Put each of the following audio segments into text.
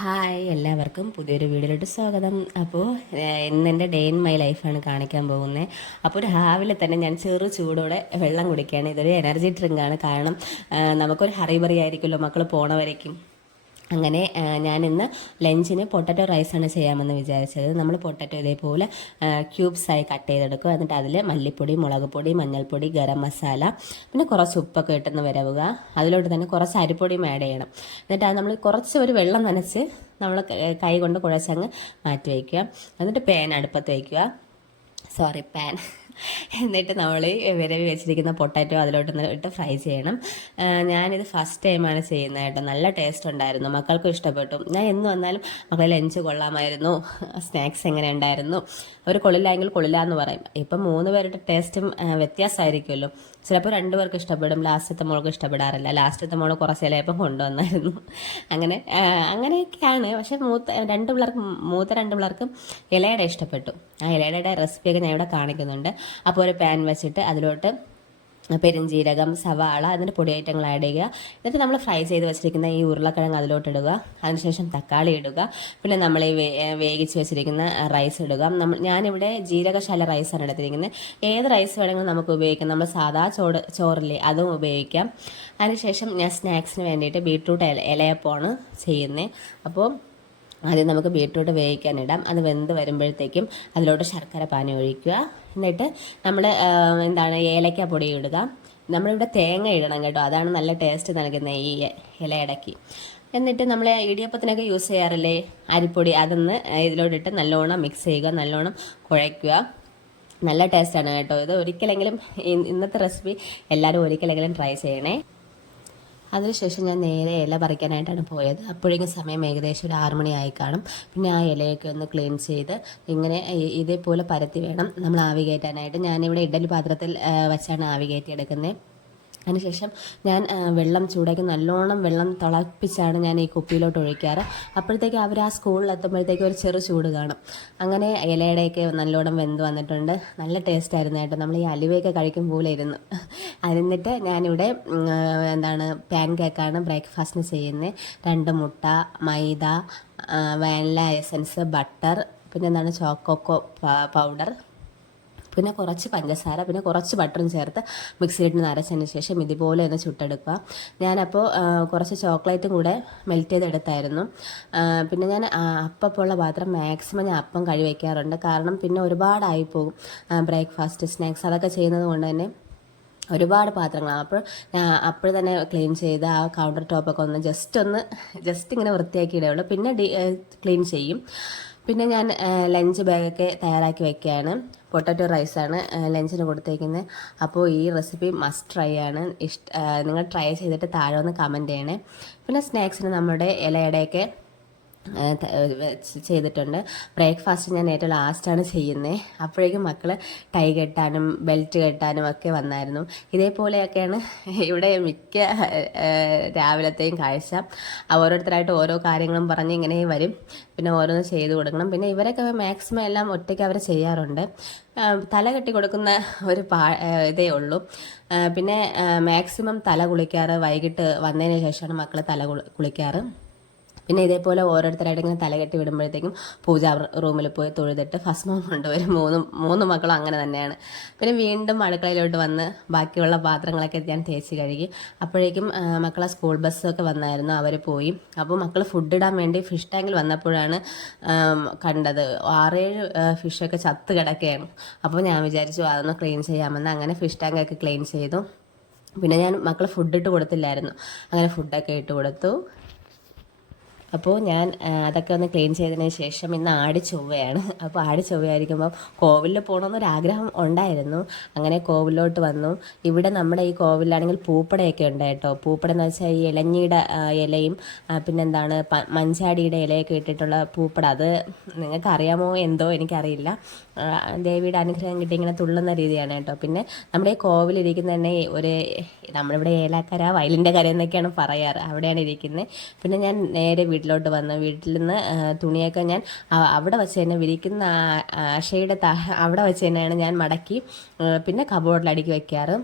Hi എല്ലാവർക്കും പുതിയൊരു വീഡിയോയിലോട്ട് സ്വാഗതം. അപ്പോൾ ഇന്നെന്റെ ഡേ ഇൻ മൈ ലൈഫാണ് കാണിക്കാൻ പോകുന്നത് അപ്പോൾ രാവിലെ തന്നെ ഞാൻ ചെറു ചൂടോടെ വെള്ളം കുടിക്കുകയാണ് ഇതൊരു എനർജി ഡ്രിങ്കാണ്. കാരണം നമുക്കൊരു ഹറിബറി ആയിരിക്കുമല്ലോ മക്കൾ പോണവരേക്കും അങ്ങനെ ഞാനിന്ന് ലഞ്ചിന് പൊട്ടറ്റോ റൈസാണ് ചെയ്യാമെന്ന് വിചാരിച്ചത്. നമ്മൾ പൊട്ടറ്റോ ഇതേപോലെ ക്യൂബ്സായി കട്ട് ചെയ്തെടുക്കുക എന്നിട്ട് അതിൽ മല്ലിപ്പൊടി മുളക് പൊടി മഞ്ഞൾപ്പൊടി ഗരം മസാല പിന്നെ കുറച്ച് ഉപ്പൊക്കെ ഇട്ടെന്ന് വരവുക. അതിലോട്ട് തന്നെ കുറച്ച് അരിപ്പൊടിയും ആഡ് ചെയ്യണം. എന്നിട്ട് അത് നമ്മൾ കുറച്ച് ഒരു വെള്ളം നനച്ച് നമ്മൾ കൈ കൊണ്ട് കുഴച്ചങ്ങ് മാറ്റി വയ്ക്കുക. എന്നിട്ട് പാൻ അടുപ്പത്ത് വയ്ക്കുക. സോറി പാൻ എന്നിട്ട് നമ്മൾ വിരവി വെച്ചിരിക്കുന്ന പൊട്ടാറ്റോ അതിലോട്ട് ഒന്ന് ഇട്ട് ഫ്രൈ ചെയ്യണം. ഞാനിത് ഫസ്റ്റ് ടൈമാണ് ചെയ്യുന്നത് കേട്ടോ. നല്ല ടേസ്റ്റ് ഉണ്ടായിരുന്നു. മക്കൾക്കും ഇഷ്ടപ്പെട്ടു. ഞാൻ എന്ന് വന്നാലും മക്കളെ ലഞ്ച് കൊള്ളാമായിരുന്നു. സ്നാക്സ് എങ്ങനെ ഉണ്ടായിരുന്നു? അവർ കൊള്ളില്ലെങ്കിൽ കൊള്ളില്ല എന്ന് പറയും. ഇപ്പം മൂന്ന് പേരുടെ ടേസ്റ്റും വ്യത്യാസമായിരിക്കുമല്ലോ. ചിലപ്പോൾ രണ്ടു പേർക്ക് ഇഷ്ടപ്പെടും. ലാസ്റ്റത്തെ മോൾക്ക് ഇഷ്ടപ്പെടാറില്ല. ലാസ്റ്റത്തെ മോൾ കുറച്ച് ചിലപ്പം കൊണ്ടുവന്നായിരുന്നു. അങ്ങനെ അങ്ങനെയൊക്കെയാണ്. പക്ഷെ മൂത്ത രണ്ട് പിള്ളേർക്ക് മൂത്ത രണ്ട് പിള്ളേർക്കും ഇലയുടെ ഇഷ്ടപ്പെട്ടു. ആ ഇലയുടെ റെസിപ്പിയൊക്കെ ഞാൻ ഇവിടെ കാണിക്കുന്നുണ്ട്. അപ്പോൾ ഒരു പാൻ വെച്ചിട്ട് അതിലോട്ട് പെരുംജീരകം സവാള അതിന്റെ പൊടി ഐറ്റങ്ങൾ ആഡ് ചെയ്യുക. എന്നിട്ട് നമ്മൾ ഫ്രൈ ചെയ്ത് വെച്ചിരിക്കുന്ന ഈ ഉരുളക്കിഴങ്ങ് അതിലോട്ട് ഇടുക അതിനുശേഷം തക്കാളി ഇടുക. പിന്നെ നമ്മൾ ഈ വേവിച്ച് വെച്ചിരിക്കുന്ന റൈസ് ഇടുക. നമ്മൾ ഞാനിവിടെ ജീരകശാല റൈസാണ് എടുത്തിരിക്കുന്നത്. ഏത് റൈസ് വേണമെങ്കിലും നമുക്ക് ഉപയോഗിക്കാം. നമ്മൾ സാധാ ചോറ് ചോറില്ലേ അതും ഉപയോഗിക്കാം. അതിനുശേഷം ഞാൻ സ്നാക്സിന് വേണ്ടിയിട്ട് ബീട്രൂട്ട് ഇല ഇലയപ്പമാണ് ചെയ്യുന്നത്. അപ്പോൾ ആദ്യം നമുക്ക് ബീട്രൂട്ട് വേവിക്കാനിടാം അത് വെന്ത് വരുമ്പോഴത്തേക്കും അതിലോട്ട് ശർക്കര പാനി ഒഴിക്കുക. എന്നിട്ട് നമ്മൾ എന്താണ് ഏലക്ക പൊടി ഇടുക. നമ്മളിവിടെ തേങ്ങ ഇടണം കേട്ടോ. അതാണ് നല്ല ടേസ്റ്റ് നൽകുന്നത് ഈ ഇലയിടയ്ക്ക് എന്നിട്ട് നമ്മൾ ഇടിയപ്പത്തിനൊക്കെ യൂസ് ചെയ്യാറില്ലേ? അരിപ്പൊടി അതൊന്ന് ഇതിലോട്ടിട്ട് നല്ലോണം മിക്സ് ചെയ്യുക നല്ലോണം കുഴയ്ക്കുക. നല്ല ടേസ്റ്റാണ് കേട്ടോ. ഇത് ഒരിക്കലെങ്കിലും ഇന്നത്തെ റെസിപ്പി എല്ലാവരും ഒരിക്കലെങ്കിലും ട്രൈ ചെയ്യണേ. അതിനുശേഷം ഞാൻ നേരെ ഇല പറിക്കാനായിട്ടാണ് പോയത്. അപ്പോഴേക്കും സമയം ഏകദേശം ഒരു ആറ് മണിയായി കാണും. പിന്നെ ആ ഇലയൊക്കെ ഒന്ന് ക്ലീൻ ചെയ്ത് ഇങ്ങനെ ഇതേപോലെ പരത്തി വേണം നമ്മൾ ആവി കയറ്റാനായിട്ട്. ഞാനിവിടെ ഇഡലി പാത്രത്തിൽ വെച്ചാണ് ആവി കയറ്റി എടുക്കുന്നത് അതിനുശേഷം ഞാൻ വെള്ളം ചൂടാക്കി നല്ലോണം വെള്ളം തിളപ്പിച്ചാണ് ഞാൻ ഈ കുപ്പിയിലോട്ട് ഒഴിക്കാറ്. അപ്പോഴത്തേക്ക് അവർ ആ സ്കൂളിൽ എത്തുമ്പോഴത്തേക്ക് ഒരു ചെറു ചൂട് കാണും. അങ്ങനെ ഇലയുടെയൊക്കെ നല്ലോണം വെന്ത് വന്നിട്ടുണ്ട്. നല്ല ടേസ്റ്റ് ആയിരുന്നു കേട്ടോ. നമ്മൾ ഈ അലുവയൊക്കെ കഴിക്കും പോലെ ഇരുന്നു. അതിന്നിട്ട് ഞാനിവിടെ എന്താണ് പാൻ കേക്കാണ് ബ്രേക്ക്ഫാസ്റ്റിന് ചെയ്യുന്നത് രണ്ട് മുട്ട മൈദ വാനില എസൻസ് ബട്ടർ പിന്നെ എന്താണ് ചോക്കോക്കോ പൗഡർ. പിന്നെ കുറച്ച് പഞ്ചസാര പിന്നെ കുറച്ച് ബട്ടറും ചേർത്ത് മിക്സിയിലിട്ട് നരച്ചതിന് ശേഷം ഇതുപോലെ ഒന്ന് ചുട്ടെടുക്കുക. ഞാനപ്പോൾ കുറച്ച് ചോക്ലേറ്റും കൂടെ മെൽറ്റ് ചെയ്തെടുത്തായിരുന്നു. പിന്നെ ഞാൻ അപ്പപ്പുള്ള പാത്രം മാക്സിമം ഞാൻ അപ്പം കഴിവെക്കാറുണ്ട് കാരണം പിന്നെ ഒരുപാടായി പോകും ബ്രേക്ക്ഫാസ്റ്റ് സ്നാക്സ് അതൊക്കെ ചെയ്യുന്നത് കൊണ്ട് തന്നെ ഒരുപാട് പാത്രങ്ങളാണ്. അപ്പോൾ ഞാൻ അപ്പോൾ തന്നെ ക്ലീൻ ചെയ്ത് ആ കൗണ്ടർ ടോപ്പൊക്കെ ഒന്ന് ജസ്റ്റ് ഒന്ന് ജസ്റ്റ് ഇങ്ങനെ വൃത്തിയാക്കി ഇടുകയുള്ളൂ പിന്നെ ക്ലീൻ ചെയ്യും. പിന്നെ ഞാൻ ലഞ്ച് ബാഗൊക്കെ തയ്യാറാക്കി വെക്കുകയാണ്. പൊട്ടറ്റോ റൈസാണ് ലഞ്ചിന് കൊടുത്തേക്കുന്നത് അപ്പോൾ ഈ റെസിപ്പി മസ്റ്റ് ട്രൈ ആണ്. ഇഷ്ട നിങ്ങൾ ട്രൈ ചെയ്തിട്ട് താഴെ ഒന്ന് കമന്റ് ചെയ്യണേ. പിന്നെ സ്നാക്സിന് നമ്മുടെ ഇലയുടെയൊക്കെ ചെയ്തിട്ടുണ്ട്. ബ്രേക്ക്ഫാസ്റ്റ് ഞാൻ ഏറ്റവും ലാസ്റ്റാണ് ചെയ്യുന്നത് അപ്പോഴേക്കും മക്കൾ ടൈ കെട്ടാനും ബെൽറ്റ് കെട്ടാനും ഒക്കെ വന്നായിരുന്നു. ഇതേപോലെയൊക്കെയാണ് ഇവിടെ മിക്ക രാവിലത്തെയും കാഴ്ച. ഓരോരുത്തരായിട്ട് ഓരോ കാര്യങ്ങളും പറഞ്ഞ് ഇങ്ങനെ വരും. പിന്നെ ഓരോന്ന് ചെയ്തു കൊടുക്കണം. പിന്നെ ഇവരൊക്കെ മാക്സിമം എല്ലാം ഒറ്റയ്ക്ക് അവർ ചെയ്യാറുണ്ട്. തല കെട്ടി കൊടുക്കുന്ന ഒരു പാ ഇതേ ഉള്ളൂ. പിന്നെ മാക്സിമം തല കുളിക്കാറ് വൈകിട്ട് വന്നതിന് ശേഷമാണ് മക്കൾ തല കുളി- കുളിക്കാറ്. പിന്നെ ഇതേപോലെ ഓരോരുത്തരായിട്ട് ഇങ്ങനെ തലകെട്ടി വിടുമ്പോഴത്തേക്കും പൂജാ റൂമിൽ പോയി തൊഴുതിട്ട് ഭസ്മം കൊണ്ടുവരും മൂന്ന് മൂന്ന് മക്കളും അങ്ങനെ തന്നെയാണ്. പിന്നെ വീണ്ടും അടുക്കളയിലോട്ട് വന്ന് ബാക്കിയുള്ള പാത്രങ്ങളൊക്കെ ഞാൻ തേച്ച് കഴുകി. അപ്പോഴേക്കും മക്കളെ സ്കൂൾ ബസ്സൊക്കെ വന്നായിരുന്നു. അവർ പോയി. അപ്പോൾ മക്കൾ ഫുഡ് ഇടാൻ വേണ്ടി ഫിഷ് ടാങ്കിൽ വന്നപ്പോഴാണ് കണ്ടത്. ആറേഴ് ഫിഷൊക്കെ ചത്ത് കിടക്കുകയാണ്. അപ്പോൾ ഞാൻ വിചാരിച്ചു അതൊന്ന് ക്ലീൻ ചെയ്യാമെന്ന്. അങ്ങനെ ഫിഷ് ടാങ്കൊക്കെ ക്ലീൻ ചെയ്തു. പിന്നെ ഞാൻ മക്കൾ ഫുഡ് ഇട്ട് കൊടുത്തില്ലായിരുന്നു. അങ്ങനെ ഫുഡൊക്കെ ഇട്ട് കൊടുത്തു. അപ്പോൾ ഞാൻ അതൊക്കെ ഒന്ന് ക്ലീൻ ചെയ്തതിന് ശേഷം ഇന്ന് ആടി ചൊവ്വയാണ് അപ്പോൾ ആടി ചൊവ്വയായിരിക്കുമ്പോൾ കോവിലിൽ പോകണമെന്നൊരാഗ്രഹം ഉണ്ടായിരുന്നു. അങ്ങനെ കോവിലോട്ട് വന്നു. ഇവിടെ നമ്മുടെ ഈ കോവിലാണെങ്കിൽ പൂപ്പടയൊക്കെ ഉണ്ട് കേട്ടോ. പൂപ്പട എന്ന് വെച്ചാൽ ഈ ഇളഞ്ഞിയുടെ ഇലയും പിന്നെന്താണ് മഞ്ചാടിയുടെ ഇലയൊക്കെ ഇട്ടിട്ടുള്ള പൂപ്പട. അത് നിങ്ങൾക്ക് അറിയാമോ എന്തോ എനിക്കറിയില്ല. ദേവിയുടെ അനുഗ്രഹം കിട്ടി ഇങ്ങനെ തുള്ളുന്ന രീതിയാണ് കേട്ടോ. പിന്നെ നമ്മുടെ ഈ കോവിലിരിക്കുന്ന തന്നെ ഒരു നമ്മളിവിടെ ഏലാക്കര വയലിന്റെ കര എന്നൊക്കെയാണ് പറയാറ്. അവിടെയാണ് ഇരിക്കുന്നത് പിന്നെ ഞാൻ നേരെ വീട്ടിലോട്ട് വന്നു വീട്ടിൽ നിന്ന് തുണിയൊക്കെ ഞാൻ അവിടെ വെച്ച് തന്നെ വിരിക്കുന്ന ആശയുടെ അവിടെ വെച്ച് തന്നെയാണ് ഞാൻ മടക്കി പിന്നെ കബോർഡിൽ വെക്കാറ്.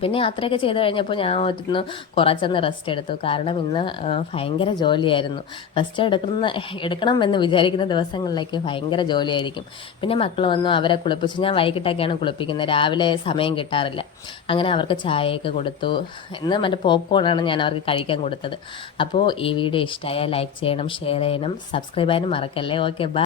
പിന്നെ യാത്രയൊക്കെ ചെയ്ത് കഴിഞ്ഞപ്പോൾ ഞാൻ ഒന്ന് കുറച്ചൊന്ന് റെസ്റ്റ് എടുത്തു. കാരണം ഇന്ന് ഭയങ്കര ജോലിയായിരുന്നു. റെസ്റ്റ് എടുക്കുന്ന എടുക്കണം എന്ന് വിചാരിക്കുന്ന ദിവസങ്ങളിലേക്ക് ഭയങ്കര ജോലിയായിരിക്കും. പിന്നെ മക്കൾ വന്നു അവരെ കുളിപ്പിച്ചു. ഞാൻ വൈകിട്ടൊക്കെയാണ് കുളിപ്പിക്കുന്നത്. രാവിലെ സമയം കിട്ടാറില്ല. അങ്ങനെ അവർക്ക് ചായയൊക്കെ കൊടുത്തു. ഇന്ന് മറ്റേ പോപ്കോണാണ് ഞാൻ അവർക്ക് കഴിക്കാൻ കൊടുത്തത്. അപ്പോൾ ഈ വീഡിയോ ഇഷ്ടമായാൽ ലൈക്ക് ചെയ്യണം ഷെയർ ചെയ്യണം സബ്സ്ക്രൈബ് ചെയ്യാനും മറക്കല്ലേ. Okay bye